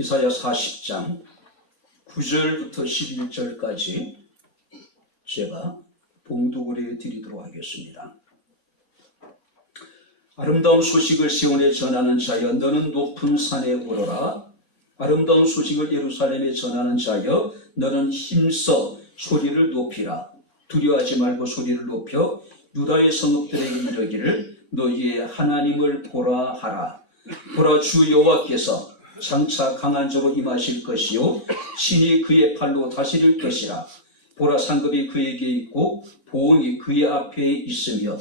이사야 40장 9절부터 11절까지 제가 봉독을 해드리도록 하겠습니다. 아름다운 소식을 시온에 전하는 자여 너는 높은 산에 오르라. 아름다운 소식을 예루살렘에 전하는 자여 너는 힘써 소리를 높이라. 두려워하지 말고 소리를 높여 유다의 성읍들에게 이르기를 너희의 하나님을 보라 하라. 보라, 주 여호와께서 장차 강한 자로 임하실 것이요 신이 그의 팔로 다스릴 것이라. 보라, 상급이 그에게 있고 보응이 그의 앞에 있으며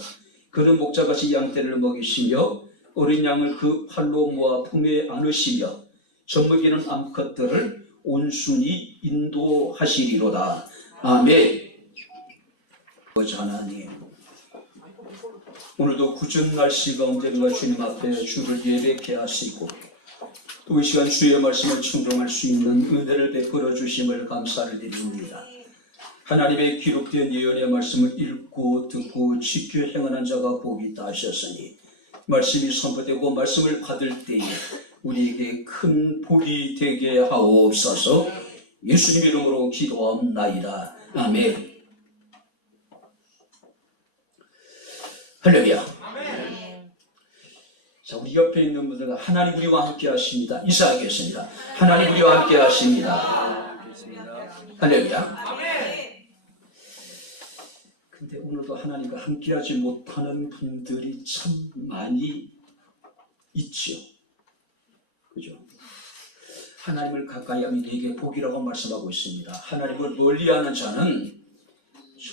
그는 목자같이 양떼를 먹이시며 어린 양을 그 팔로 모아 품에 안으시며 젖먹이는 암컷들을 온순히 인도하시리로다. 아멘. 하나님, 오늘도 굳은 날씨 가운데 우리가 주님 앞에 주를 예배케 하시고 또 이 시간 주의 말씀을 충동할 수 있는 은혜를 베풀어 주심을 감사를 드립니다. 하나님의 기록된 예언의 말씀을 읽고 듣고 지켜 행하는 자가 복이 있다 하셨으니 말씀이 선포되고 말씀을 받을 때에 우리에게 큰 복이 되게 하옵소서. 예수님 이름으로 기도합나이다. 아멘. 할렐루야. 자, 우리 옆에 있는 분들과 하나님 우리와 함께 하십니다. 인사하겠습니다. 하나님 우리와 함께 하십니다. 할렐루야. 근데 오늘도 하나님과 함께하지 못하는 분들이 참 많이 있죠. 그죠? 하나님을 가까이 하면 내게 복이라고 말씀하고 있습니다. 하나님을 멀리하는 자는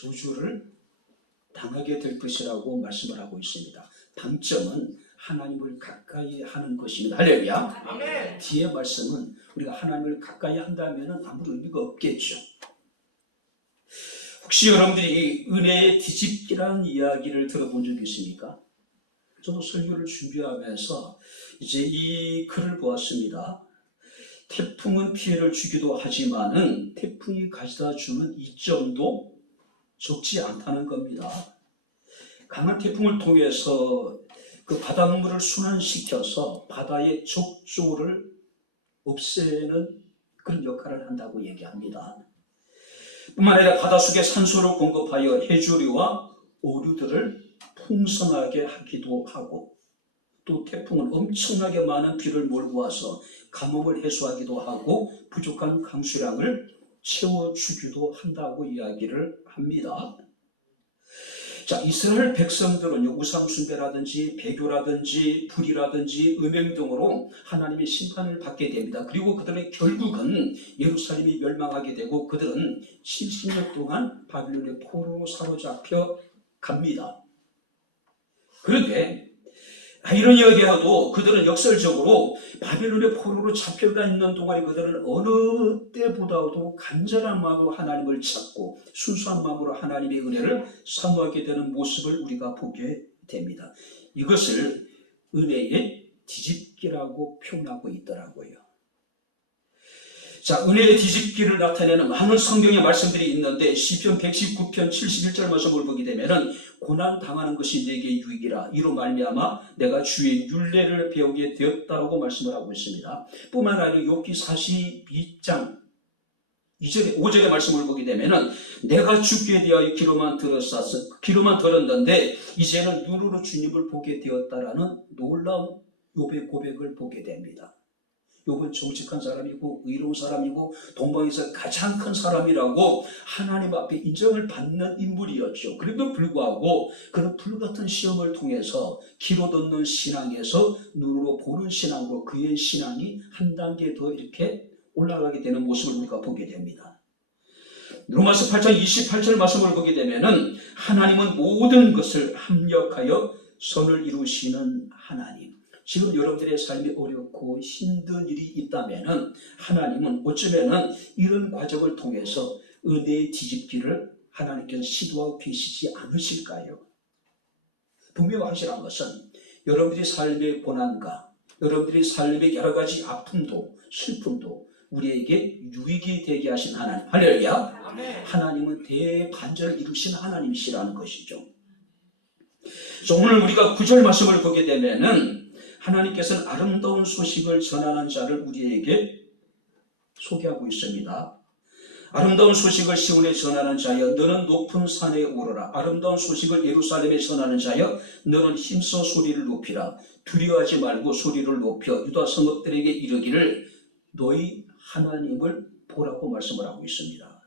저주를 당하게 될 것이라고 말씀을 하고 있습니다. 방점은 하나님을 가까이 하는 것입니다. 할렐루야. 아멘. 뒤에 말씀은 우리가 하나님을 가까이 한다면 아무런 의미가 없겠죠. 혹시 여러분들이 은혜의 뒤집기라는 이야기를 들어본 적 있습니까? 저도 설교를 준비하면서 이제 이 글을 보았습니다. 태풍은 피해를 주기도 하지만은 태풍이 가져다 주는 이점도 적지 않다는 겁니다. 강한 태풍을 통해서 그 바닷물을 순환시켜서 바다의 적조를 없애는 그런 역할을 한다고 얘기합니다. 뿐만 아니라 바닷속에 산소를 공급하여 해조류와 어류들을 풍성하게 하기도 하고 또 태풍은 엄청나게 많은 비를 몰고 와서 가뭄을 해소하기도 하고 부족한 강수량을 채워주기도 한다고 이야기를 합니다. 자, 이스라엘 백성들은요, 우상숭배라든지 배교라든지 불이라든지 음행 등으로 하나님의 심판을 받게 됩니다. 그리고 그들은 결국은 예루살렘이 멸망하게 되고 그들은 70년 동안 바빌론의 포로로 사로잡혀 갑니다. 그런데 이런 이야기하도 그들은 역설적으로 바빌론의 포로로 잡혀가 있는 동안에 그들은 어느 때보다도 간절한 마음으로 하나님을 찾고 순수한 마음으로 하나님의 은혜를 사모하게 되는 모습을 우리가 보게 됩니다. 이것을 은혜의 뒤집기라고 표현하고 있더라고요. 자, 은혜의 뒤집기를 나타내는 많은 성경의 말씀들이 있는데 시편 119편 71절 말씀을 보게 되면은 고난 당하는 것이 내게 유익이라 이로 말미암아 내가 주의 율례를 배우게 되었다라고 말씀을 하고 있습니다. 뿐만 아니라 욥기 42장 2절에 5절의 말씀을 보게 되면은 내가 주께 대하여 귀로만 들었는데 이제는 눈으로 주님을 보게 되었다라는 놀라운 욥의 고백을 보게 됩니다. 욥은 정직한 사람이고 의로운 사람이고 동방에서 가장 큰 사람이라고 하나님 앞에 인정을 받는 인물이었죠. 그래도 불구하고 그런 불같은 시험을 통해서 귀로 듣는 신앙에서 눈으로 보는 신앙으로 그의 신앙이 한 단계 더 이렇게 올라가게 되는 모습을 우리가 보게 됩니다. 로마서 8장 28절 말씀을 보게 되면은 하나님은 모든 것을 합력하여 선을 이루시는 하나님. 지금 여러분들의 삶이 어렵고 힘든 일이 있다면 하나님은 어쩌면 이런 과정을 통해서 은혜의 뒤집기를 하나님께서 시도하고 계시지 않으실까요? 분명 확실한 것은 여러분들의 삶의 고난과 여러분들의 삶의 여러 가지 아픔도 슬픔도 우리에게 유익이 되게 하신 하나님. 할렐루야. 아멘. 하나님은 대반전을 이루신 하나님이시라는 것이죠. 그래서 오늘 우리가 9절 말씀을 보게 되면은 하나님께서는 아름다운 소식을 전하는 자를 우리에게 소개하고 있습니다. 아름다운 소식을 시온에 전하는 자여 너는 높은 산에 오르라. 아름다운 소식을 예루살렘에 전하는 자여 너는 힘써 소리를 높이라. 두려워하지 말고 소리를 높여 유다 성읍들에게 이르기를 너희 하나님을 보라고 말씀을 하고 있습니다.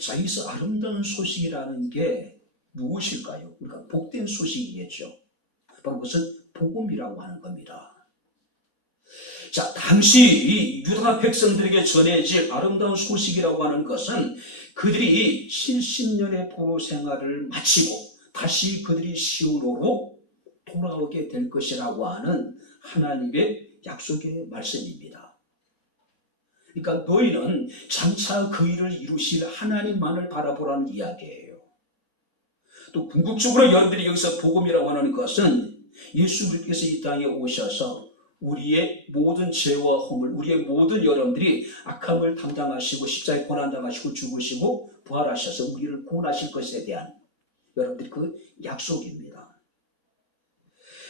자, 여기서 아름다운 소식이라는 게 무엇일까요? 그러니까 복된 소식이겠죠. 바로 그것은 복음이라고 하는 겁니다. 자, 당시 이 유다 백성들에게 전해질 아름다운 소식이라고 하는 것은 그들이 70년의 포로 생활을 마치고 다시 그들이 시온으로 돌아오게 될 것이라고 하는 하나님의 약속의 말씀입니다. 그러니까 너희는 장차 그 일을 이루실 하나님만을 바라보라는 이야기예요. 또 궁극적으로 여러분들이 여기서 복음이라고 하는 것은 예수 그리스도께서 이 땅에 오셔서 우리의 모든 죄와 허물, 우리의 모든 여러분들이 악함을 담당하시고 십자가에 고난당하시고 죽으시고 부활하셔서 우리를 구원하실 것에 대한 여러분들이 그 약속입니다.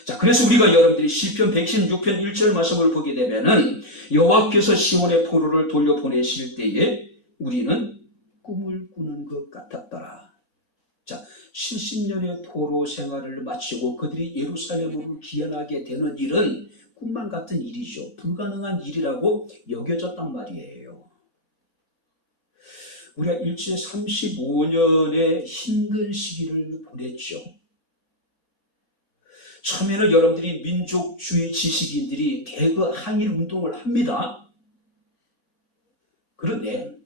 자, 그래서 우리가 여러분들이 시편 116편 1절 말씀을 보게 되면은 여호와께서 시온의 포로를 돌려보내실 때에 우리는 꿈을 꾸는 것 같았더라. 자, 70년의 포로 생활을 마치고 그들이 예루살렘으로 귀환하게 되는 일은 꿈만 같은 일이죠. 불가능한 일이라고 여겨졌단 말이에요. 우리가 일주일에 35년의 힘든 시기를 보냈죠. 처음에는 여러분들이 민족주의 지식인들이 대거 항일 운동을 합니다. 그런데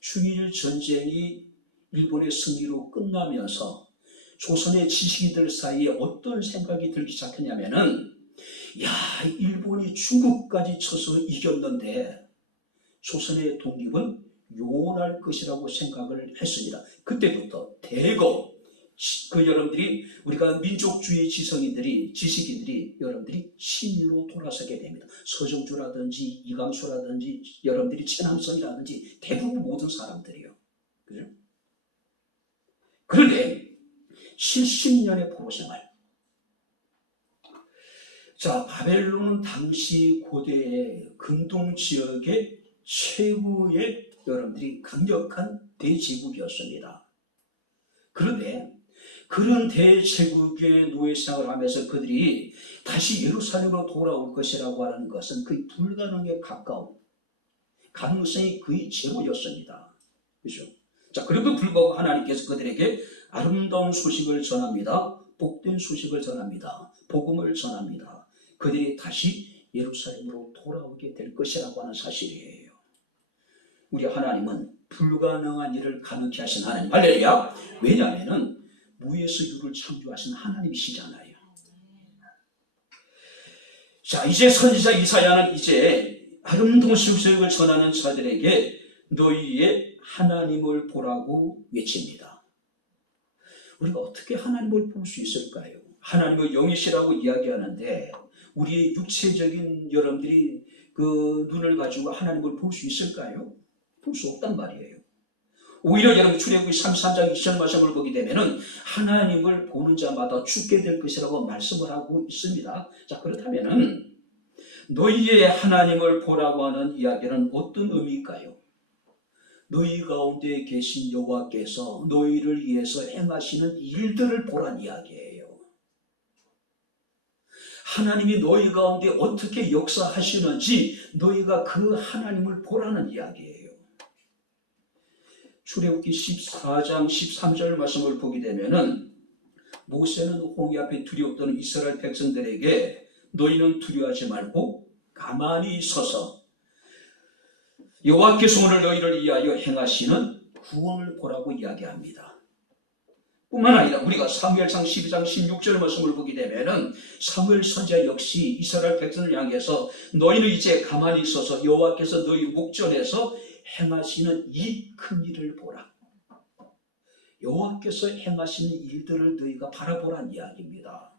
중일 전쟁이 일본의 승리로 끝나면서 조선의 지식인들 사이에 어떤 생각이 들기 시작했냐면은 야, 일본이 중국까지 쳐서 이겼는데 조선의 독립은 요원할 것이라고 생각을 했습니다. 그때부터 대거 여러분들이 우리가 민족주의 지식인들이 여러분들이 신으로 돌아서게 됩니다. 서정주라든지 이광수라든지 여러분들이 최남선이라든지 대부분 모든 사람들이요. 그죠? 그런데 70년의 포로 생활. 자, 바벨론은 당시 고대의 근동 지역의 최고의 여러분들이 강력한 대제국이었습니다. 그런데 그런 대제국의 노예 생활을 하면서 그들이 다시 예루살렘으로 돌아올 것이라고 하는 것은 거의 불가능에 가까운 가능성이 거의 제로였습니다. 그렇죠? 자, 그래도 불구하고 하나님께서 그들에게 아름다운 소식을 전합니다. 복된 소식을 전합니다. 복음을 전합니다. 그들이 다시 예루살렘으로 돌아오게 될 것이라고 하는 사실이에요. 우리 하나님은 불가능한 일을 가능케 하신 하나님. 할렐루야. 왜냐하면 무에서 유를 창조하신 하나님이시잖아요. 자, 이제 선지자 이사야는 이제 아름다운 소식을 전하는 자들에게 너희의 하나님을 보라고 외칩니다. 우리가 어떻게 하나님을 볼 수 있을까요? 하나님은 영이시라고 이야기하는데 우리의 육체적인 여러분들이 그 눈을 가지고 하나님을 볼 수 있을까요? 볼 수 없단 말이에요. 오히려 여러분 출애굽기 33장 20절 말씀을 보게 되면은 하나님을 보는 자마다 죽게 될 것이라고 말씀을 하고 있습니다. 자, 그렇다면은 너희의 하나님을 보라고 하는 이야기는 어떤 의미일까요? 너희 가운데 계신 여호와께서 너희를 위해서 행하시는 일들을 보란 이야기예요. 하나님이 너희 가운데 어떻게 역사하시는지 너희가 그 하나님을 보라는 이야기예요. 출애굽기 14장 13절 말씀을 보게 되면은 모세는 홍해 앞에 두려워 떠는 이스라엘 백성들에게 너희는 두려워하지 말고 가만히 서서 여호와께서 오늘 너희를 위하여 행하시는 구원을 보라고 이야기합니다. 뿐만 아니라 우리가 사무엘상 12장 16절 말씀을 보게 되면은 사무엘 선지자 역시 이스라엘 백성을 향해서 너희는 이제 가만히 있어서 여호와께서 너희 목전에서 행하시는 이 큰 일을 보라. 여호와께서 행하시는 일들을 너희가 바라보란 이야기입니다.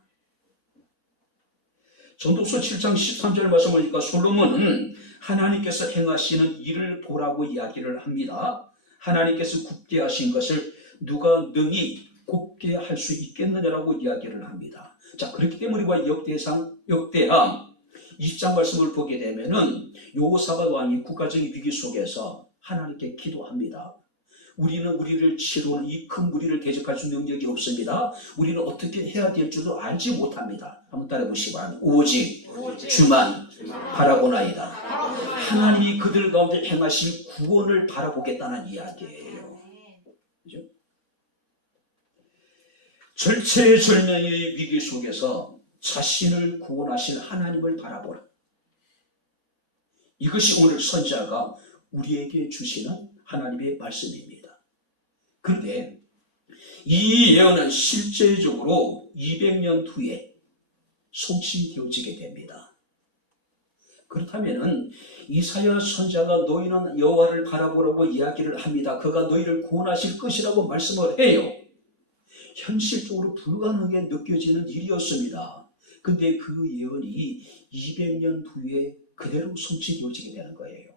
전도서 7장 13절 말씀을 보니까 솔로몬은 하나님께서 행하시는 일을 보라고 이야기를 합니다. 하나님께서 굽게 하신 것을 누가 능히 곱게 할 수 있겠느냐라고 이야기를 합니다. 자, 그렇기 때문에 우리가 역대하 20장 말씀을 보게 되면은 여호사밧 왕이 국가적인 위기 속에서 하나님께 기도합니다. 우리는 우리를 치료하는 이 큰 무리를 대적할 수 있는 능력이 없습니다. 우리는 어떻게 해야 될 줄도 알지 못합니다. 한번 따라 보시기 바랍니다. 오직 주만 바라보나이다. 하나님이 그들 가운데 행하실 구원을 바라보겠다는 이야기예요. 그죠? 절체절명의 위기 속에서 자신을 구원하실 하나님을 바라보라. 이것이 오늘 선지자가 우리에게 주시는 하나님의 말씀입니다. 그런데 이 예언은 실제적으로 200년 후에 성취되어지게 됩니다. 그렇다면 이사야 선지자가 너희는 여호와를 바라보라고 이야기를 합니다. 그가 너희를 구원하실 것이라고 말씀을 해요. 현실적으로 불가능하게 느껴지는 일이었습니다. 근데 그 예언이 200년 후에 그대로 성취되어지게 되는 거예요.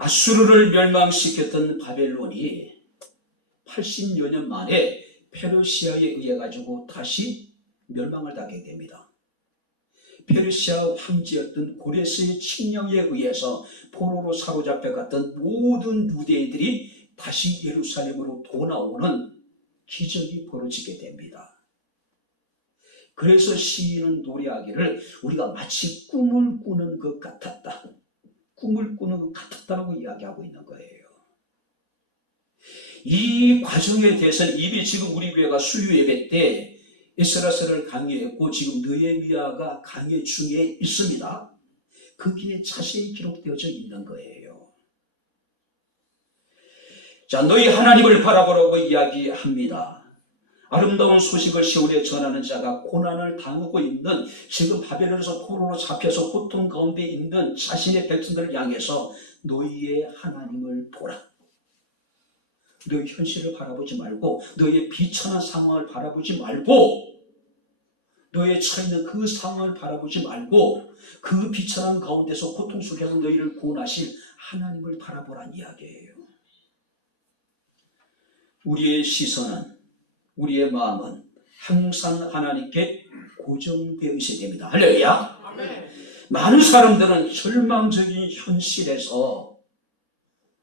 아수르를 멸망시켰던 바벨론이 80여 년 만에 페르시아에 의해 가지고 다시 멸망을 당하게 됩니다. 페르시아 황제였던 고레스의 칙령에 의해서 포로로 사로잡혀갔던 모든 유대인들이 다시 예루살렘으로 돌아오는 기적이 벌어지게 됩니다. 그래서 시인은 노래하기를 우리가 마치 꿈을 꾸는 것 같았다. 꿈을 꾸는 것 같았다라고 이야기하고 있는 거예요. 이 과정에 대해서는 이미 지금 우리 교회가 수요 예배 때 에스라서를 강의했고 지금 느헤미야가 강의 중에 있습니다. 거기에 자세히 기록되어져 있는 거예요. 자, 너희 하나님을 바라보라고 이야기합니다. 아름다운 소식을 시온에 전하는 자가 고난을 당하고 있는 지금 바벨론에서 포로로 잡혀서 고통 가운데 있는 자신의 백성들을 향해서 너희의 하나님을 보라. 너희 현실을 바라보지 말고 너희의 비천한 상황을 바라보지 말고 너희의 처해있는 그 상황을 바라보지 말고 그 비천한 가운데서 고통 속에서 너희를 구원하실 하나님을 바라보란 이야기예요. 우리의 시선은 우리의 마음은 항상 하나님께 고정되어 있어야 됩니다. 할렐루야. 아멘. 많은 사람들은 절망적인 현실에서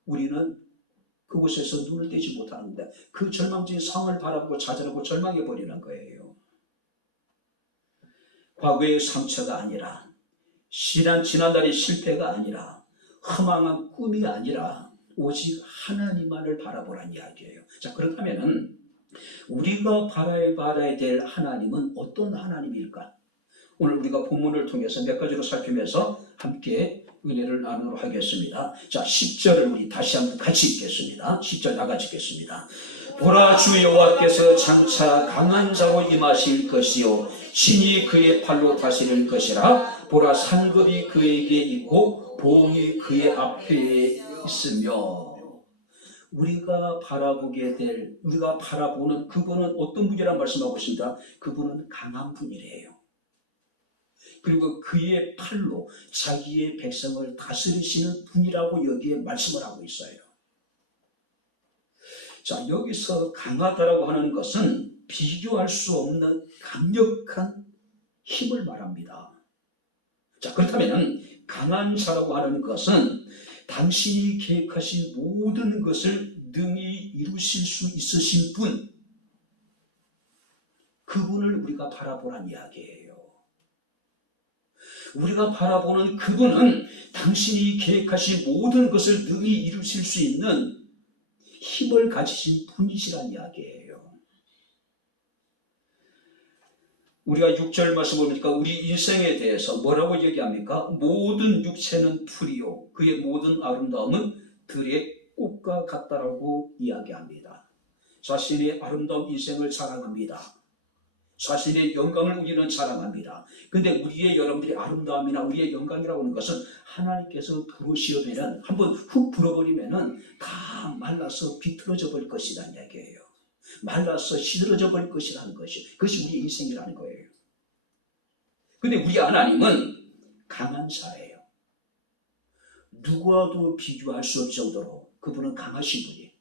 우리는 그곳에서 눈을 떼지 못하는데 그 절망적인 상황을 바라보고 좌절하고 절망해버리는 거예요. 과거의 상처가 아니라 지난달의 실패가 아니라 허망한 꿈이 아니라 오직 하나님만을 바라보란 이야기예요. 자, 그렇다면 우리가 바라야 될 하나님은 어떤 하나님일까? 오늘 우리가 본문을 통해서 몇 가지로 살피면서 함께 은혜를 나누도록 하겠습니다. 자, 10절을 우리 다시 한번 같이 읽겠습니다. 10절 다 같이 읽겠습니다. 보라, 주 여호와께서 장차 강한 자로 임하실 것이요 신이 그의 팔로 다스릴 것이라. 보라, 상급이 그에게 있고 보응이 그의 앞에 있으며. 우리가 바라보는 그분은 어떤 분이라는 말씀하고 있습니다. 그분은 강한 분이래요. 그리고 그의 팔로 자기의 백성을 다스리시는 분이라고 여기에 말씀을 하고 있어요. 자, 여기서 강하다라고 하는 것은 비교할 수 없는 강력한 힘을 말합니다. 자, 그렇다면 강한 자라고 하는 것은 당신이 계획하신 모든 것을 능히 이루실 수 있으신 분, 그분을 우리가 바라보란 이야기예요. 우리가 바라보는 그분은 당신이 계획하신 모든 것을 능히 이루실 수 있는 힘을 가지신 분이시란 이야기예요. 우리가 6절 말씀을 보니까 우리 인생에 대해서 뭐라고 얘기합니까? 모든 육체는 풀이요 그의 모든 아름다움은 들의 꽃과 같다라고 이야기합니다. 자신의 아름다운 인생을 자랑합니다. 자신의 영광을 우리는 자랑합니다. 근데 우리의 여러분들의 아름다움이나 우리의 영광이라고 하는 것은 하나님께서 부르시면 한번 훅 불어버리면은 다 말라서 비틀어져 버릴 것이라는 얘기예요. 말라서 시들어져 버릴 것이라는 것이, 그것이 우리의 인생이라는 거예요. 근데 우리 하나님은 강한 자예요. 누구와도 비교할 수 없을 정도로 그분은 강하신 분이에요.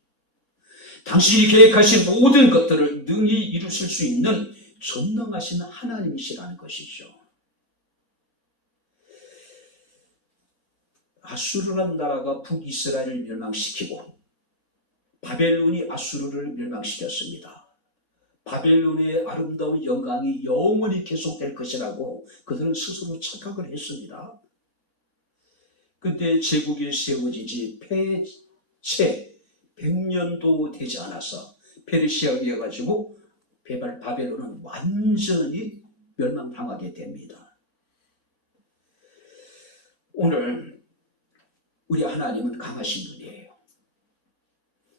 당신이 계획하신 모든 것들을 능히 이루실 수 있는 전능하신 하나님이시라는 것이죠. 아수르라는 나라가 북이스라엘을 멸망시키고 바벨론이 아수르를 멸망시켰습니다. 바벨론의 아름다운 영광이 영원히 계속될 것이라고 그들은 스스로 착각을 했습니다. 그때 제국이 세워지지 채 100년도 되지 않아서 페르시아에 의해 가지고 바벨론은 완전히 멸망당하게 됩니다. 오늘 우리 하나님은 강하신 분이에요.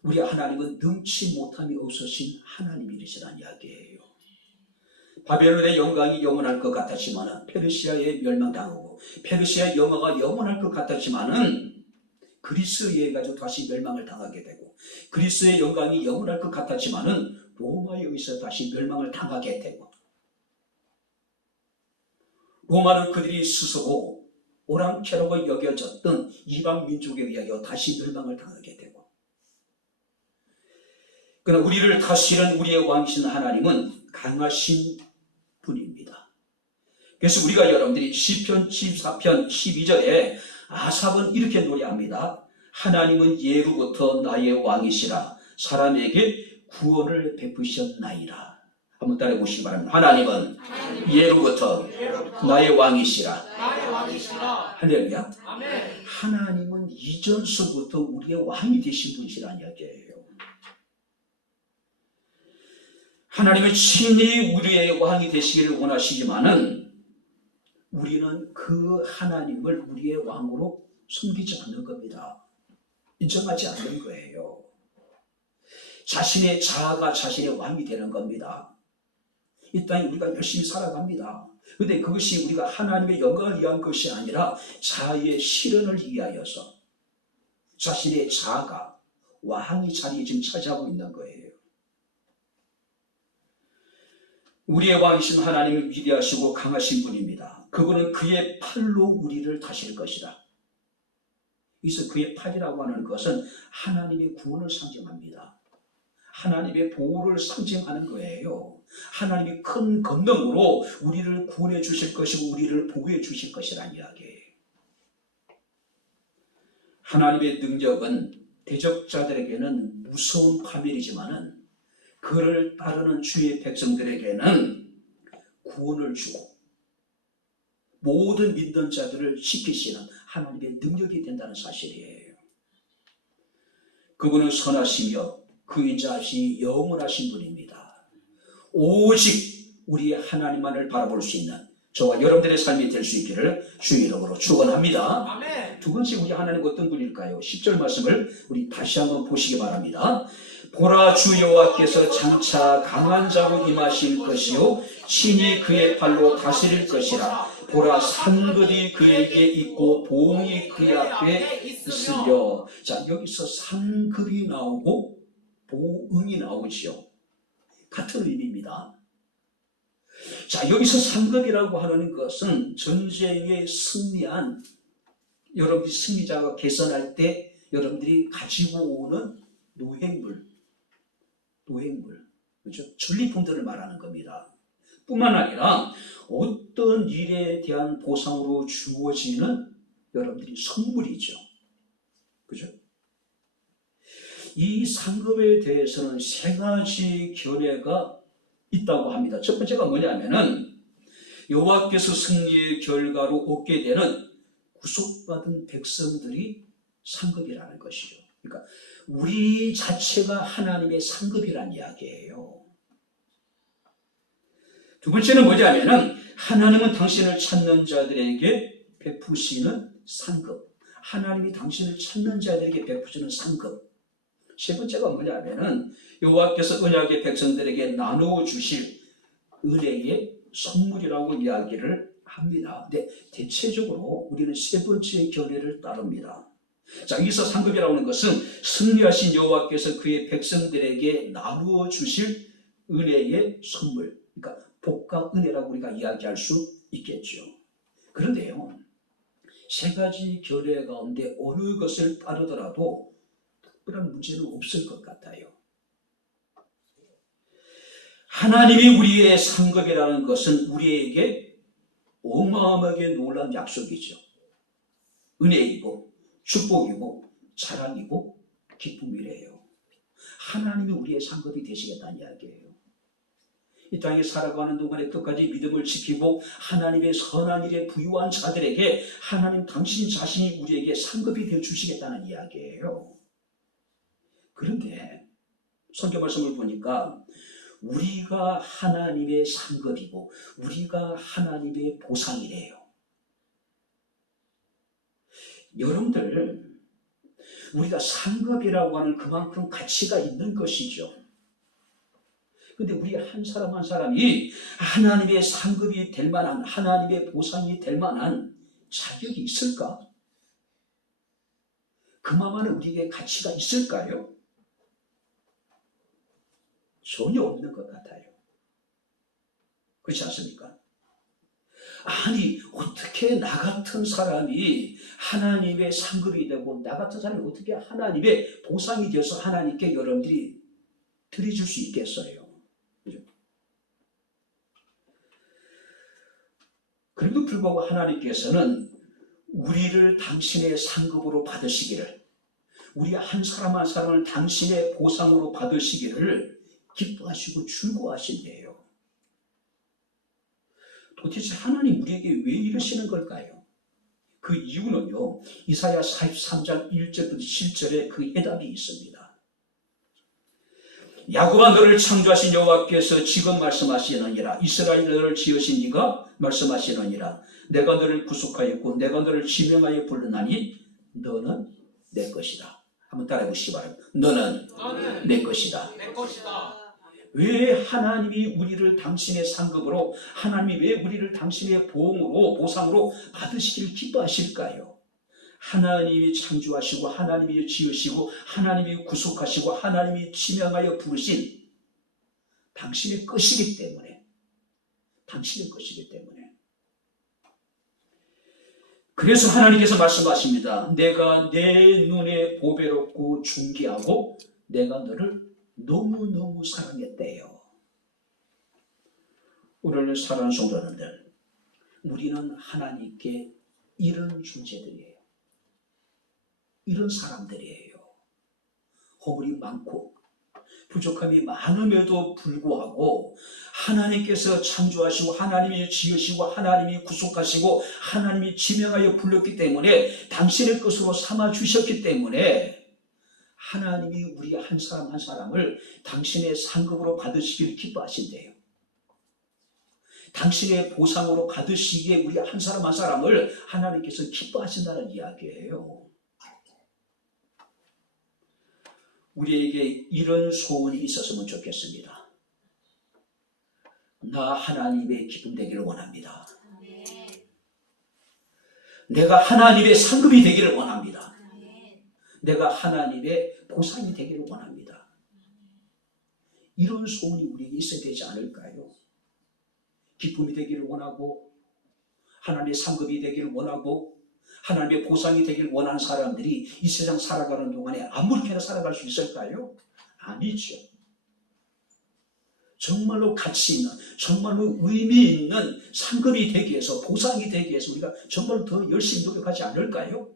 우리 하나님은 능치 못함이 없으신 하나님이시라는 이야기예요. 바벨론의 영광이 영원할 것 같았지만 페르시아에 멸망당하고 페르시아의 영광이 영원할 것 같았지만 그리스에 의해 가지고 다시 멸망을 당하게 되고 그리스의 영광이 영원할 것 같았지만 로마에 의해서 다시 멸망을 당하게 되고 로마는 그들이 스스로 오랑캐라고 여겨졌던 이방 민족에 의하여 다시 멸망을 당하게 되고 그러나 우리를 다스리는 우리의 왕이신 하나님은 강하신 분입니다. 그래서 우리가 여러분들이 시편 14편 12절에 아삽은 이렇게 노래합니다. 하나님은 예로부터 나의 왕이시라 사람에게 구원을 베푸셨나이다. 한번 따라해 보시기 바랍니다. 하나님은 예로부터 나의 왕이시라. 할렐루야. 하나님은 이전서부터 우리의 왕이 되신 분이시라는 이야기예요. 하나님은 친히 우리의 왕이 되시기를 원하시지만은 우리는 그 하나님을 우리의 왕으로 섬기지 않는 겁니다. 인정하지 않는 거예요. 자신의 자아가 자신의 왕이 되는 겁니다. 이 땅에 우리가 열심히 살아갑니다. 그런데 그것이 우리가 하나님의 영광을 위한 것이 아니라 자아의 실현을 위하여서 자신의 자아가 왕의 자리에 지금 차지하고 있는 거예요. 우리의 왕이신 하나님은 위대하시고 강하신 분입니다. 그분은 그의 팔로 우리를 다실 것이다. 그래서 그의 팔이라고 하는 것은 하나님의 구원을 상징합니다. 하나님의 보호를 상징하는 거예요. 하나님이 큰 권능으로 우리를 구원해 주실 것이고 우리를 보호해 주실 것이라는 이야기예요. 하나님의 능력은 대적자들에게는 무서운 파멸이지만은 그를 따르는 주의 백성들에게는 구원을 주고 모든 믿는 자들을 지키시는 하나님의 능력이 된다는 사실이에요. 그분은 선하시며 그의 자시 영원하신 분입니다. 오직 우리의 하나님만을 바라볼 수 있는 저와 여러분들의 삶이 될 수 있기를 주의 이름으로 축원합니다. 아멘. 두 번째 우리 하나님 어떤 분일까요? 10절 말씀을 우리 다시 한번 보시기 바랍니다. 보라 주 여호와께서 장차 강한 자로 임하실 것이요 친히 그의 팔로 다스릴 것이라. 보라 상급이 그에게 있고 보응이 그의 앞에 있으며. 자, 여기서 상급이 나오고 보응이 나오지요. 같은 의미입니다. 자, 여기서 상급이라고 하는 것은 전쟁에 승리한 여러분들이 승리자가 개선할 때 여러분들이 가지고 오는 노획물, 그렇죠? 전리품들을 말하는 겁니다. 뿐만 아니라 어떤 일에 대한 보상으로 주어지는 여러분들이 선물이죠. 그죠? 이 상급에 대해서는 세 가지 견해가 있다고 합니다. 첫 번째가 뭐냐면은 여호와께서 승리의 결과로 얻게 되는 구속받은 백성들이 상급이라는 것이죠. 그러니까 우리 자체가 하나님의 상급이라는 이야기예요. 두 번째는 뭐냐면은 하나님은 당신을 찾는 자들에게 베푸시는 상급. 하나님이 당신을 찾는 자들에게 베푸시는 상급. 세 번째가 뭐냐면은 여호와께서 언약의 백성들에게 나누어 주실 은혜의 선물이라고 이야기를 합니다. 근데 대체적으로 우리는 세 번째 견해를 따릅니다. 자, 여기서 상급이라고 하는 것은 승리하신 여호와께서 그의 백성들에게 나누어 주실 은혜의 선물, 그러니까 복과 은혜라고 우리가 이야기할 수 있겠죠. 그런데요, 세 가지 견해 가운데 어느 것을 따르더라도 특별한 문제는 없을 것 같아요. 하나님이 우리의 상급이라는 것은 우리에게 어마어마하게 놀라운 약속이죠. 은혜이고 축복이고 자랑이고 기쁨이래요. 하나님이 우리의 상급이 되시겠다는 이야기예요. 이 땅에 살아가는 동안에 끝까지 믿음을 지키고 하나님의 선한 일에 부유한 자들에게 하나님 당신 자신이 우리에게 상급이 되어 주시겠다는 이야기예요. 그런데 성경 말씀을 보니까 우리가 하나님의 상급이고 우리가 하나님의 보상이래요. 여러분들, 우리가 상급이라고 하는 그만큼 가치가 있는 것이죠. 근데 우리 한 사람 한 사람이 하나님의 상급이 될 만한, 하나님의 보상이 될 만한 자격이 있을까? 그만한 우리에게 가치가 있을까요? 전혀 없는 것 같아요. 그렇지 않습니까? 아니, 어떻게 나 같은 사람이 하나님의 상급이 되고 나 같은 사람이 어떻게 하나님의 보상이 되어서 하나님께 여러분들이 드려줄 수 있겠어요? 그죠? 그래도 불구하고 하나님께서는 우리를 당신의 상급으로 받으시기를, 우리 한 사람 한 사람을 당신의 보상으로 받으시기를 기뻐하시고 즐거워하신대요. 도대체 하나님 우리에게 왜 이러시는 걸까요? 그 이유는요, 이사야 43장 1절부터 7절에 그 해답이 있습니다. 야곱아, 너를 창조하신 여호와께서 지금 말씀하시느니라. 이스라엘 너를 지으신 이가 말씀하시느니라. 내가 너를 구속하였고 내가 너를 지명하여 부르나니 너는 내 것이다. 한번 따라해 보시기 바랍니다. 너는 내 것이다. 내 것이다. 왜 하나님이 우리를 당신의 상급으로, 하나님이 왜 우리를 당신의 보응으로, 보상으로 받으시기를 기뻐하실까요? 하나님이 창조하시고 하나님이 지으시고 하나님이 구속하시고 하나님이 지명하여 부르신 당신의 것이기 때문에, 당신의 것이기 때문에. 그래서 하나님께서 말씀하십니다. 내가 내 눈에 보배롭고 존귀하고 내가 너를 너무너무 사랑했대요. 오늘 사랑하는 성도님들, 우리는 하나님께 이런 존재들이에요. 이런 사람들이에요. 허물이 많고 부족함이 많음에도 불구하고 하나님께서 창조하시고 하나님이 지으시고 하나님이 구속하시고 하나님이 지명하여 불렀기 때문에 당신의 것으로 삼아 주셨기 때문에 하나님이 우리 한 사람 한 사람을 당신의 상급으로 받으시기를 기뻐하신대요. 당신의 보상으로 받으시기에 우리 한 사람 한 사람을 하나님께서 기뻐하신다는 이야기예요. 우리에게 이런 소원이 있었으면 좋겠습니다. 나 하나님의 기쁨 되기를 원합니다. 내가 하나님의 상급이 되기를 원합니다. 내가 하나님의 보상이 되기를 원합니다. 이런 소원이 우리에게 있어야 되지 않을까요? 기쁨이 되기를 원하고 하나님의 상급이 되기를 원하고 하나님의 보상이 되기를 원하는 사람들이 이 세상 살아가는 동안에 아무렇게나 살아갈 수 있을까요? 아니죠. 정말로 가치 있는, 정말로 의미 있는 상급이 되기 위해서, 보상이 되기 위해서 우리가 정말 더 열심히 노력하지 않을까요?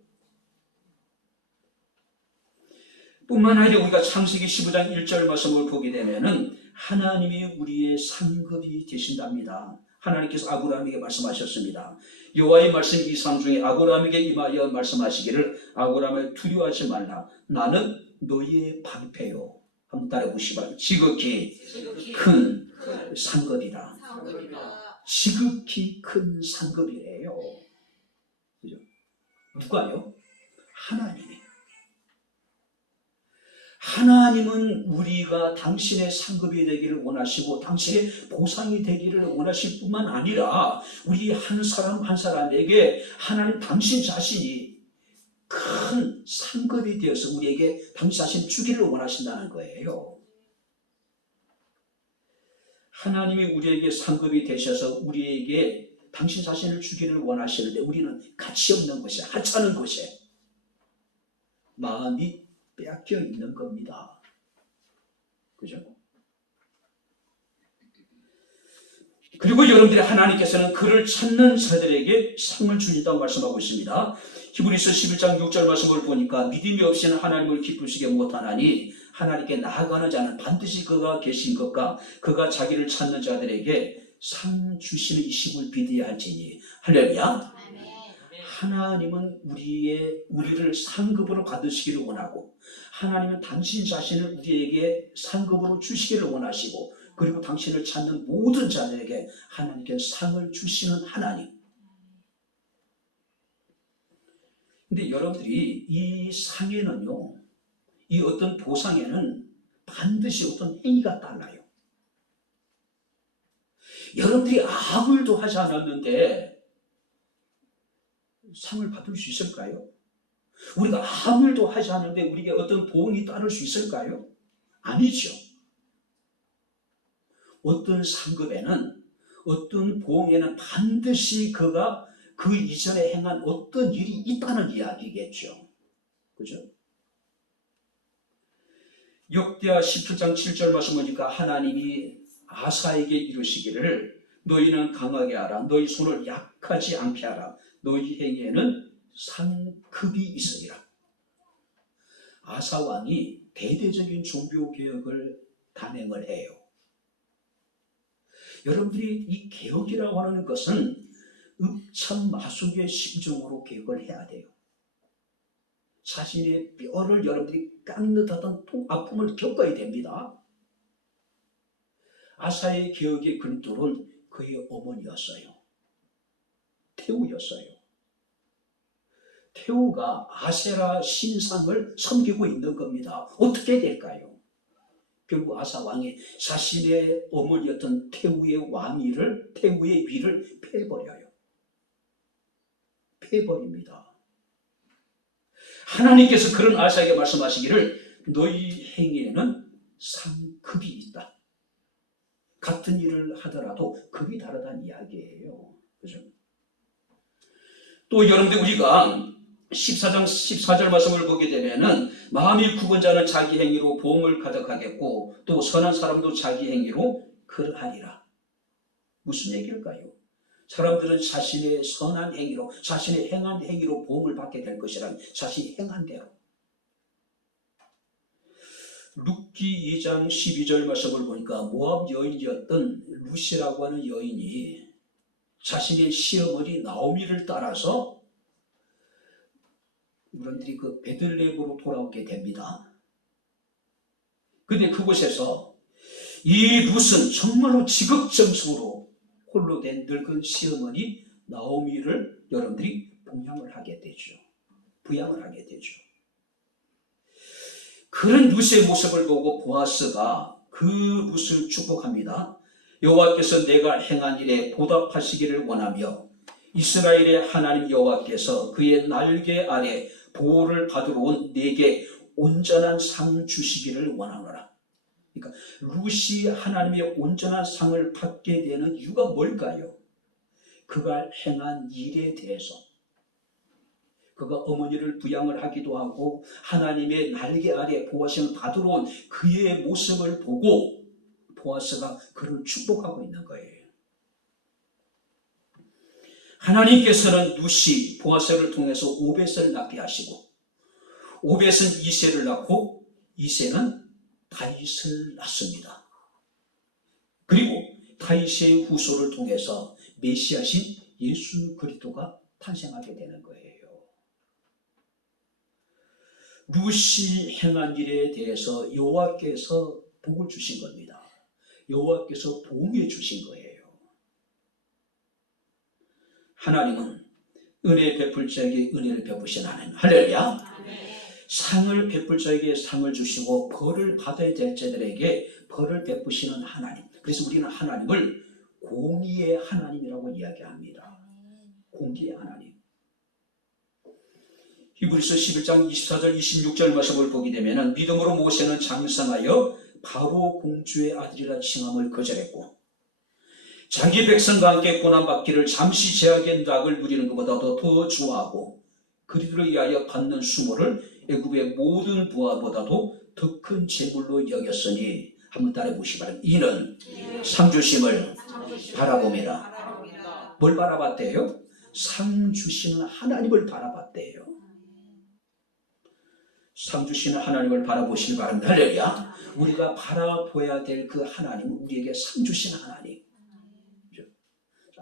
뿐만 아니라 우리가 창세기 15장 1절 말씀을 보게 되면은 하나님이 우리의 상급이 되신답니다. 하나님께서 아브라함에게 말씀하셨습니다. 여호와의 말씀 이상 중에 아브라함에게 임하여 말씀하시기를 아브라함을 두려워하지 말라. 나는 너희의 방패요. 한번 따라해 보시기 바랍니다. 지극히 큰 상급이다. 지극히 큰 상급이래요. 그죠? 누가요? 하나님이. 하나님은 우리가 당신의 상급이 되기를 원하시고 당신의 보상이 되기를 원하실 뿐만 아니라 우리 한 사람 한 사람에게 하나님 당신 자신이 큰 상급이 되어서 우리에게 당신 자신 주기를 원하신다는 거예요. 하나님이 우리에게 상급이 되셔서 우리에게 당신 자신을 주기를 원하시는데 우리는 가치 없는 것에, 하찮은 것에 마음이 빼앗겨 있는 겁니다. 그죠? 그리고 여러분들이 하나님께서는 그를 찾는 자들에게 상을 주신다고 말씀하고 있습니다. 히브리서 11장 6절 말씀을 보니까 믿음이 없이는 하나님을 기쁘시게 못하나니 하나님께 나아가는 자는 반드시 그가 계신 것과 그가 자기를 찾는 자들에게 상 주시는 이 심을 비대야 할지니. 할렐루야. 하나님은 우리를 상급으로 받으시기를 원하고, 하나님은 당신 자신을 우리에게 상급으로 주시기를 원하시고, 그리고 당신을 찾는 모든 자들에게 하나님께 상을 주시는 하나님. 근데 여러분들이 이 상에는요, 이 어떤 보상에는 반드시 어떤 행위가 달라요. 여러분들이 아무 일도 하지 않았는데 상을 받을 수 있을까요? 우리가 아무 일도 하지 않는데 우리에게 어떤 보응이 따를 수 있을까요? 아니죠. 어떤 상급에는, 어떤 보응에는 반드시 그가 그 이전에 행한 어떤 일이 있다는 이야기겠죠. 그죠? 역대하 17장 7절 말씀 보니까 하나님이 아사에게 이르시기를 너희는 강하게 하라. 너희 손을 약하지 않게 하라. 너희 행위에는 상급이 있으리라. 아사 왕이 대대적인 종교 개혁을 단행을 해요. 여러분들이 이 개혁이라고 하는 것은 읍참마속의 심정으로 개혁을 해야 돼요. 자신의 뼈를 여러분들이 깎는 듯한 아픔을 겪어야 됩니다. 아사의 개혁의 근돌은 그의 어머니였어요. 태우였어요. 태우가 아세라 신상을 섬기고 있는 겁니다. 어떻게 될까요? 결국 아사 왕이 자신의 어머니였던 태우의 왕위를, 태우의 위를 패버려요. 패버립니다. 하나님께서 그런 아사에게 말씀하시기를 너희 행위에는 상급이 있다. 같은 일을 하더라도 급이 다르다는 이야기예요. 그죠? 또 여러분들 우리가 14장 14절 말씀을 보게 되면은 마음이 굽은 자는 자기 행위로 보응을 가득하겠고 또 선한 사람도 자기 행위로 그러하리라. 무슨 얘기일까요? 사람들은 자신의 선한 행위로, 자신의 행한 행위로 보응을 받게 될 것이란 자신이 행한 대로. 룻기 2장 12절 말씀을 보니까 모압 여인이었던 루시라고 하는 여인이 자신의 시어머니 나오미를 따라서 여러분들이 그 베들레헴으로 돌아오게 됩니다. 근데 그곳에서 이 룻은 정말로 지극정성으로 홀로 된 늙은 시어머니 나오미를 여러분들이 봉양을 하게 되죠. 부양을 하게 되죠. 그런 룻의 모습을 보고 보아스가 그 룻을 축복합니다. 여호와께서 내가 행한 일에 보답하시기를 원하며 이스라엘의 하나님 여호와께서 그의 날개 아래 보호를 받으러 온 내게 온전한 상 주시기를 원하노라. 그러니까 룻이 하나님의 온전한 상을 받게 되는 이유가 뭘까요? 그가 행한 일에 대해서, 그가 어머니를 부양을 하기도 하고 하나님의 날개 아래 보아심을 받으러 온 그의 모습을 보고 보아스가 그를 축복하고 있는 거예요. 하나님께서는 룻이 보아스를 통해서 오벳을 낳게 하시고 오벳은 이새를 낳고 이새는 다윗을 낳습니다. 그리고 다윗의 후손을 통해서 메시아신 예수 그리스도가 탄생하게 되는 거예요. 룻이 행한 일에 대해서 여호와께서 복을 주신 겁니다. 여호와께서 보응해 주신 거예요. 하나님은 은혜 베풀 자에게 은혜를 베푸신 하나님. 할렐루야. 상을 베풀 자에게 상을 주시고 벌을 받아야 될 자들에게 벌을 베푸시는 하나님. 그래서 우리는 하나님을 공의의 하나님이라고 이야기합니다. 공의의 하나님. 히브리서 11장 24절 26절 말씀을 보게 되면 믿음으로 모세는 장성하여 바로 공주의 아들이라 칭함을 거절했고 자기 백성과 함께 고난받기를 잠시 제약의 낙을 누리는 것보다도 더 좋아하고 그리스도를 위하여 받는 수모를 애굽의 모든 부하보다도 더 큰 재물로 여겼으니 한번 따라해 보시기 바랍니다. 이는 상 주심을 바라봅니다. 뭘 바라봤대요? 상 주시는 하나님을 바라봤대요. 상 주시는 하나님을 바라보시기 바랍니다. 할렐루야. 우리가 바라보아야 될 그 하나님은 우리에게 상 주시는 하나님.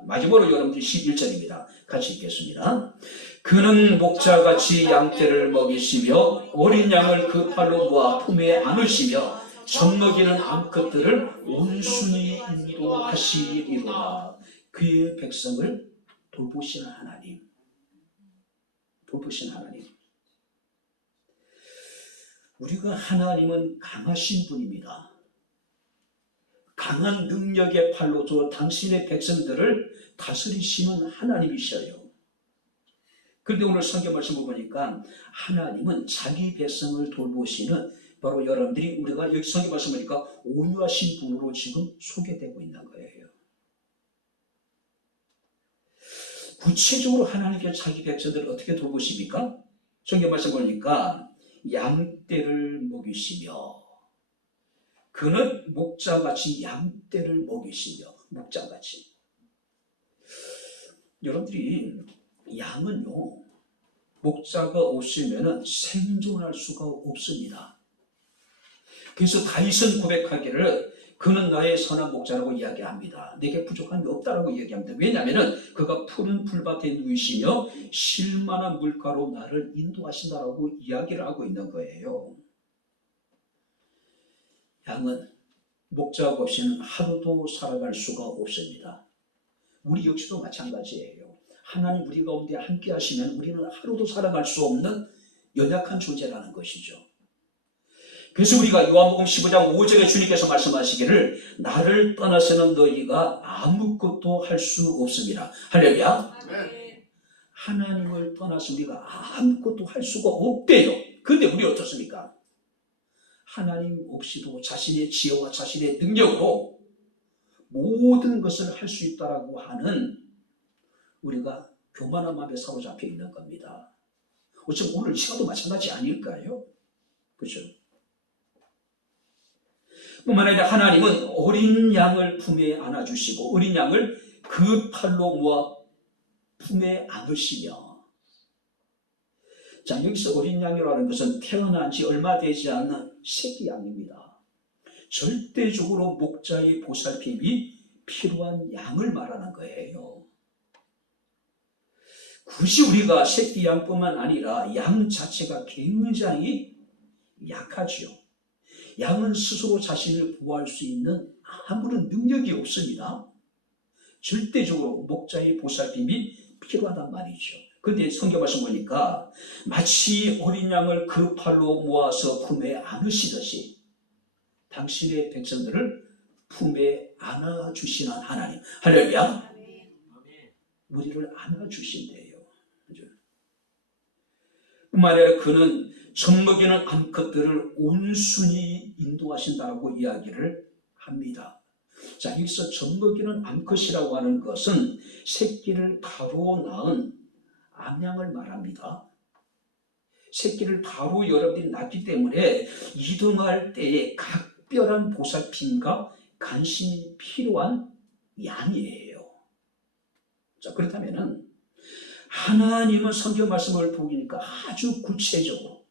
마지막으로 여러분들 11절입니다. 같이 읽겠습니다. 그는 목자같이 양떼를 먹이시며 어린 양을 그 팔로 모아 품에 안으시며 젖먹이는 암컷들을 온순히 인도하시리로다. 그의 백성을 돌보시는 하나님. 돌보시는 하나님. 우리가 하나님은 강하신 분입니다. 강한 능력의 팔로도 당신의 백성들을 다스리시는 하나님이셔요. 그런데 오늘 성경 말씀을 보니까 하나님은 자기 백성을 돌보시는 바로 여러분들이 우리가 여기 성경 말씀을 보니까 온유하신 분으로 지금 소개되고 있는 거예요. 구체적으로 하나님께 자기 백성들을 어떻게 돌보십니까? 성경 말씀 보니까 양떼를 먹이시며 그는 목자같이 양떼를 먹이시며 목자같이. 여러분들이 양은요 목자가 없으면 생존할 수가 없습니다. 그래서 다윗은 고백하기를 그는 나의 선한 목자라고 이야기합니다. 내게 부족한 게 없다라고 이야기합니다. 왜냐하면 그가 푸른 풀밭에 누이시며 쉴만한 물가로 나를 인도하신다라고 이야기를 하고 있는 거예요. 양은 목자가 없이는 하루도 살아갈 수가 없습니다. 우리 역시도 마찬가지예요. 하나님 우리 가운데 함께 하시면 우리는 하루도 살아갈 수 없는 연약한 존재라는 것이죠. 그래서 우리가 요한복음 15장 5절에 주님께서 말씀하시기를 나를 떠나서는 너희가 아무것도 할 수 없습니다. 할렐루야. 하나님을 떠나서 우리가 아무것도 할 수가 없대요. 그런데 우리 어떻습니까? 하나님 없이도 자신의 지혜와 자신의 능력으로 모든 것을 할 수 있다라고 하는 우리가 교만한 마음에 사로잡혀 있는 겁니다. 어쩌면 오늘 시간도 마찬가지 아닐까요? 그렇죠? 뿐만 아니라 하나님은 어린 양을 품에 안아주시고 어린 양을 그 팔로 모아 품에 안으시며. 자, 여기서 어린 양이라는 것은 태어난 지 얼마 되지 않는 새끼 양입니다. 절대적으로 목자의 보살핌이 필요한 양을 말하는 거예요. 굳이 우리가 새끼 양뿐만 아니라 양 자체가 굉장히 약하죠. 양은 스스로 자신을 보호할 수 있는 아무런 능력이 없습니다. 절대적으로 목자의 보살핌이 필요하단 말이죠. 그런데 성경 말씀 보니까 마치 어린 양을 그 팔로 모아서 품에 안으시듯이 당신의 백성들을 품에 안아주시는 하나님. 할렐루야. 우리를 안아주신대요. 뿐만 아니라 그는 젖먹이는 암컷들을 온순히 인도하신다고 이야기를 합니다. 자, 여기서 젖먹이는 암컷이라고 하는 것은 새끼를 바로 낳은 암양을 말합니다. 새끼를 바로 여러분들이 낳기 때문에 이동할 때에 각별한 보살핌과 관심이 필요한 양이에요. 자, 그렇다면은 하나님은 성경 말씀을 보니까 아주 구체적으로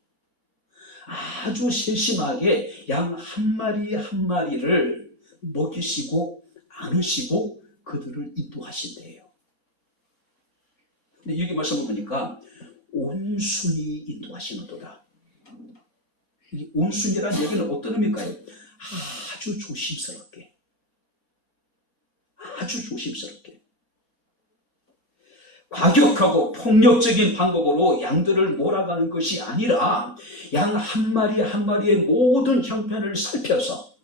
아주 세심하게 양 한 마리 한 마리를 먹이시고 안으시고 그들을 인도하신대요. 근데 여기 말씀을 보니까 온순히 인도하시는도다. 이 온순이라는 얘기는 어떤 의미일까요? 아주 조심스럽게, 아주 조심스럽게. 과격하고 폭력적인 방법으로 양들을 몰아가는 것이 아니라 양 한 마리 한 마리의 모든 형편을 살펴서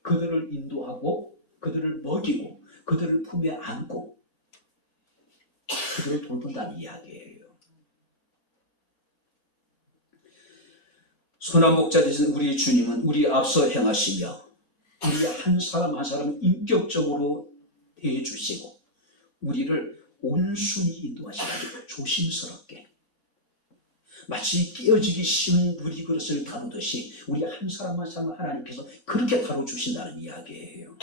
그들을 인도하고 그들을 먹이고 그들을 품에 안고 그들을 돌본다는 이야기예요. 선한 목자 되신 우리 주님은 우리 앞서 행하시며 우리 한 사람 한 사람 인격적으로 대해주시고 우리를 온순히 인도하시고 조심스럽게 마치 깨어지기 쉬운 누리 그릇을 다루듯이 우리 한 사람 한 사람 하나님께서 그렇게 다뤄주신다는 이야기예요.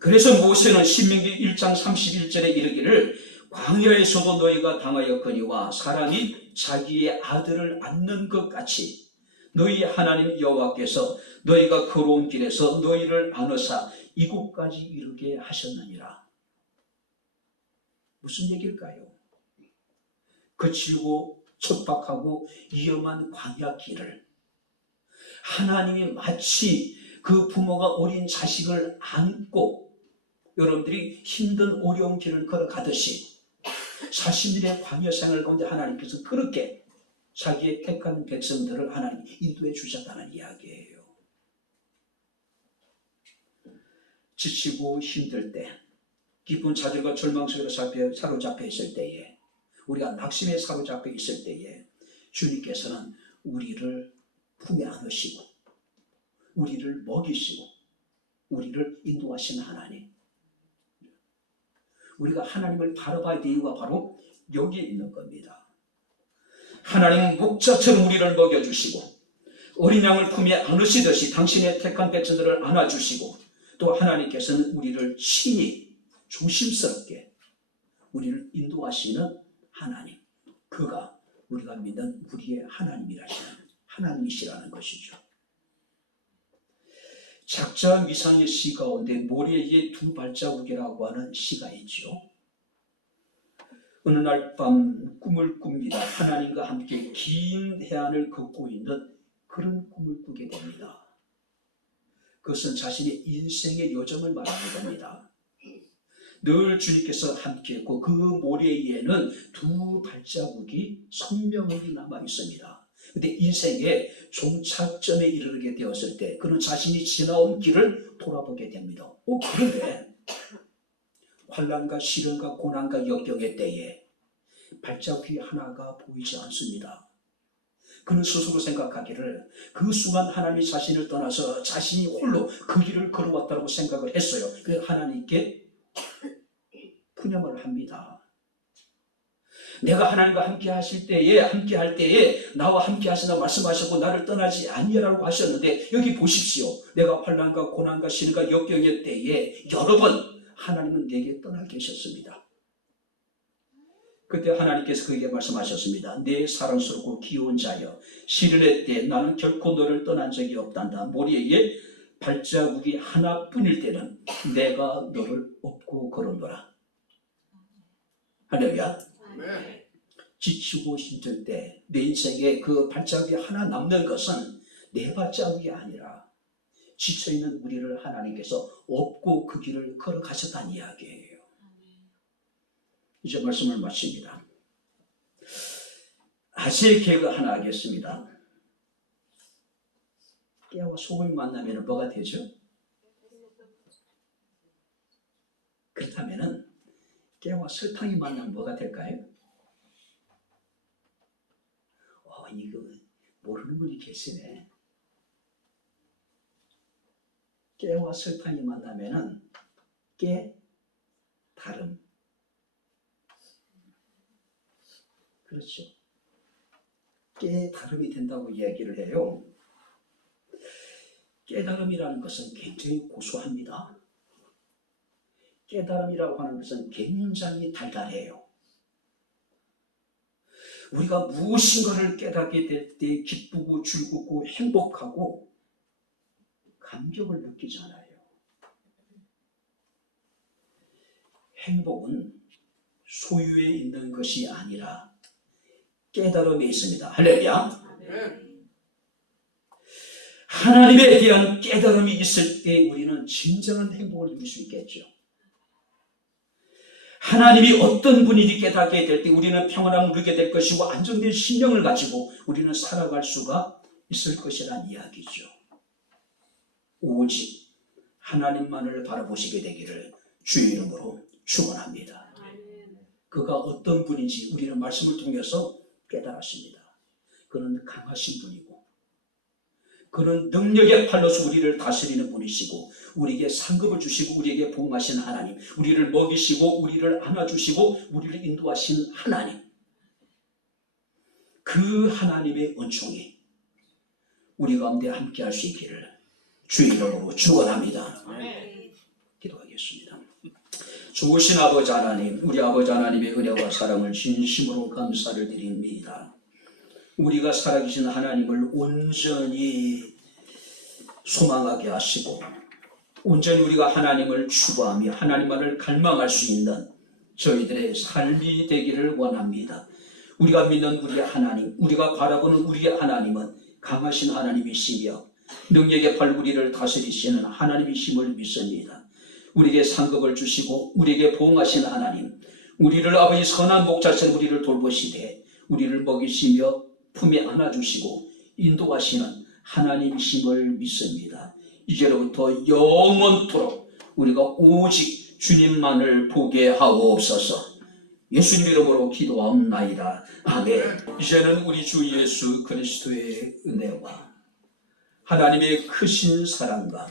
그래서 모세는 신명기 1장 31절에 이르기를 광야에서도 너희가 당하였거니와 사람이 자기의 아들을 안는 것 같이 너희 하나님 여호와께서 너희가 걸어온 길에서 너희를 안으사 이곳까지 이르게 하셨느니라. 무슨 얘기일까요? 거칠고 척박하고 위험한 광야 길을 하나님이 마치 그 부모가 어린 자식을 안고 여러분들이 힘든 어려운 길을 걸어가듯이 자신들의 광야 생활 가운데 하나님께서 그렇게 자기의 택한 백성들을 하나님 인도해 주셨다는 이야기예요. 지치고 힘들 때, 깊은 좌절과 절망 속으로 사로잡혀 있을 때에, 우리가 낙심에 사로잡혀 있을 때에 주님께서는 우리를 품에 안으시고 우리를 먹이시고 우리를 인도하시는 하나님. 우리가 하나님을 바라봐야 될 이유가 바로 여기에 있는 겁니다. 하나님은 목자처럼 우리를 먹여주시고 어린 양을 품에 안으시듯이 당신의 택한 백성들을 안아주시고 또 하나님께서는 우리를 친히 조심스럽게 우리를 인도하시는 하나님. 그가 우리가 믿는 우리의 하나님이시라는 것이죠. 작자 미상의 시 가운데 모래의 두 발자국이라고 하는 시가 있죠. 어느 날 밤 꿈을 꿉니다. 하나님과 함께 긴 해안을 걷고 있는 그런 꿈을 꾸게 됩니다. 그것은 자신의 인생의 여정을 말하는 겁니다. 늘 주님께서 함께했고 그 모래 위에는 두 발자국이 선명하게 남아 있습니다. 그런데 인생의 종착점에 이르게 되었을 때 그는 자신이 지나온 길을 돌아보게 됩니다. 그런데 환난과 시련과 고난과 역경의 때에 발자국이 하나가 보이지 않습니다. 그는 스스로 생각하기를 그 순간 하나님이 자신을 떠나서 자신이 홀로 그 길을 걸어왔다고 생각을 했어요. 그래서 하나님께 푸념을 합니다. 내가 하나님과 함께 하실 때에 함께할 때에 나와 함께 하시나 말씀하셨고 나를 떠나지 아니라고 하셨는데 여기 보십시오. 내가 환난과 고난과 시련과 역경의 때에 여러 번 하나님은 내게 떠나 계셨습니다. 그때 하나님께서 그에게 말씀하셨습니다. 내 사랑스럽고 귀여운 자여 시련의 때 나는 결코 너를 떠난 적이 없단다. 모래에 발자국이 하나뿐일 때는 내가 너를 업고 걸어노라. 할렐루야. 지치고 힘들 때 내 인생에 그 발자국이 하나 남는 것은 내 발자국이 아니라 지쳐있는 우리를 하나님께서 업고 그 길을 걸어가셨다는 이야기예요. 이제 말씀을 마칩니다. 아재 개그 하나 하겠습니다. 깨와 소금이 만나면 뭐가 되죠? 그렇다면 깨와 설탕이 만나면 뭐가 될까요? 이거 모르는 분이 계시네. 깨와 설탕이 만나면 깨달음. 그렇죠. 깨달음이 된다고 이야기를 해요. 깨달음이라는 것은 굉장히 고소합니다. 깨달음이라고 하는 것은 굉장히 달달해요. 우리가 무엇인가를 깨닫게 될 때 기쁘고 즐겁고 행복하고 감격을 느끼잖아요. 행복은 소유에 있는 것이 아니라 깨달음에 있습니다. 할렐루야. 하나님에 대한 깨달음이 있을 때 우리는 진정한 행복을 누릴 수 있겠죠. 하나님이 어떤 분인지 깨닫게 될 때 우리는 평안함을 누리게 될 것이고 안정된 심령을 가지고 우리는 살아갈 수가 있을 것이라는 이야기죠. 오직 하나님만을 바라보시게 되기를 주의 이름으로 축원합니다. 그가 어떤 분인지 우리는 말씀을 통해서 깨달았습니다. 그는 강하신 분이고 그는 능력의 팔로서 우리를 다스리는 분이시고 우리에게 상급을 주시고 우리에게 보응하신 하나님, 우리를 먹이시고 우리를 안아주시고 우리를 인도하신 하나님, 그 하나님의 은총이 우리 가운데 함께할 수 있기를 주의 이름으로 축원합니다. 기도하겠습니다. 기도하겠습니다. 좋으신 아버지 하나님, 우리 아버지 하나님의 은혜와 사랑을 진심으로 감사를 드립니다. 우리가 살아계신 하나님을 온전히 소망하게 하시고 온전히 우리가 하나님을 추구하며 하나님만을 갈망할 수 있는 저희들의 삶이 되기를 원합니다. 우리가 믿는 우리의 하나님, 우리가 바라보는 우리의 하나님은 강하신 하나님이시며 능력의 발우리를 다스리시는 하나님이심을 믿습니다. 우리에게 상급을 주시고 우리에게 보응하신 하나님, 우리를 아버지 선한 목자처럼 우리를 돌보시되 우리를 먹이시며 품에 안아주시고 인도하시는 하나님이심을 믿습니다. 이제로부터 영원토록 우리가 오직 주님만을 보게 하옵소서. 예수님 이름으로 기도하옵나이다. 아멘. 이제는 우리 주 예수 그리스도의 은혜와 하나님의 크신 사랑과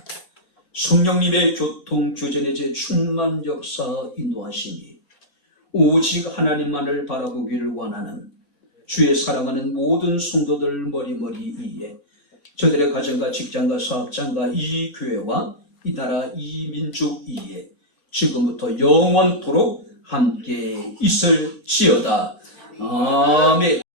성령님의 교통교전의 충만 역사 인도하시니 오직 하나님만을 바라보기를 원하는 주의 사랑하는 모든 성도들 머리머리 위에 저들의 가정과 직장과 사업장과 이 교회와 이 나라 이 민족 위에 지금부터 영원토록 함께 있을지어다. 아멘.